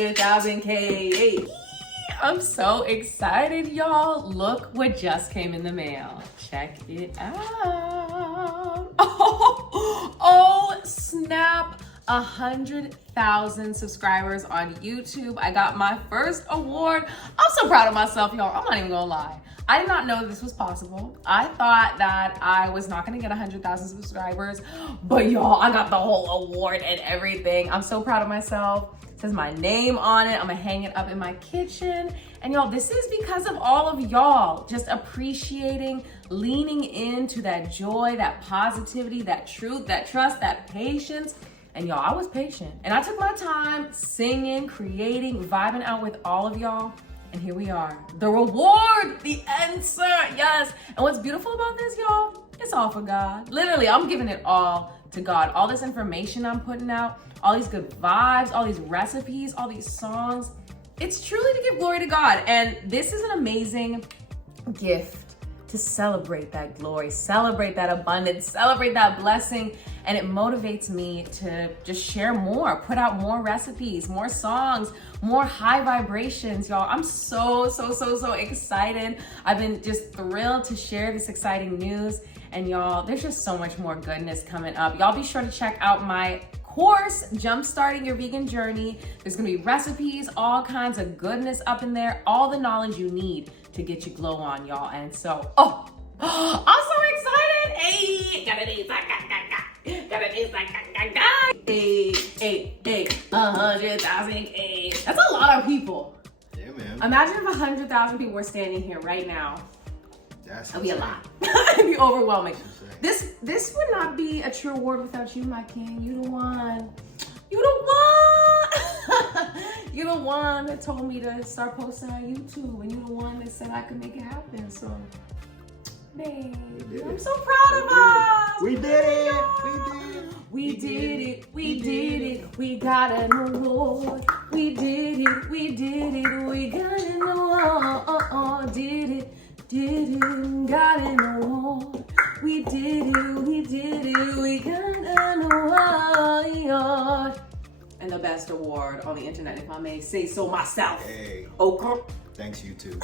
100,000K. I'm so excited, y'all. Look what just came in the mail. Check it out. Oh snap. 100,000 subscribers on YouTube. I got my first award. I'm so proud of myself, y'all. I'm not even gonna lie. I did not know this was possible. I thought that I was not gonna get 100,000 subscribers, but y'all, I got the whole award and everything. I'm so proud of myself. It says my name on it. I'm gonna hang it up in my kitchen. And y'all, this is because of all of y'all just appreciating, leaning into that joy, that positivity, that truth, that trust, that patience. And y'all, I was patient. And I took my time singing, creating, vibing out with all of y'all. And here we are. The reward, the answer, yes. And what's beautiful about this, y'all, it's all for God. Literally, I'm giving it all to God. All this information I'm putting out, all these good vibes, all these recipes, all these songs, it's truly to give glory to God. And this is an amazing gift to celebrate that glory, celebrate that abundance, celebrate that blessing. And it motivates me to just share more, put out more recipes, more songs, more high vibrations, y'all. I'm so excited. I've been just thrilled to share this exciting news. And y'all, there's just so much more goodness coming up. Y'all be sure to check out my course, Jumpstarting Your Vegan Journey. There's gonna be recipes, all kinds of goodness up in there, all the knowledge you need to get you glow on, y'all. And so, I'm so excited. Hey, gotta taste like, gotta taste like, hey, 100,000. That's a lot of people. Yeah, man. Imagine if 100,000 people were standing here right now. That'd be a lot. It'd be overwhelming. This would not be a true award without you, my king. You the one. You the one. You the one that told me to start posting on YouTube, and you the one that said I could make it happen. So, babe, I'm so proud of us. We did it. We did it. We did it. We got an award. We did it. We did it. We got an award. Did it. Got an award. We did it, we got an award. And the best award on the internet, if I may say so myself. Hey. Okay. Thanks, YouTube.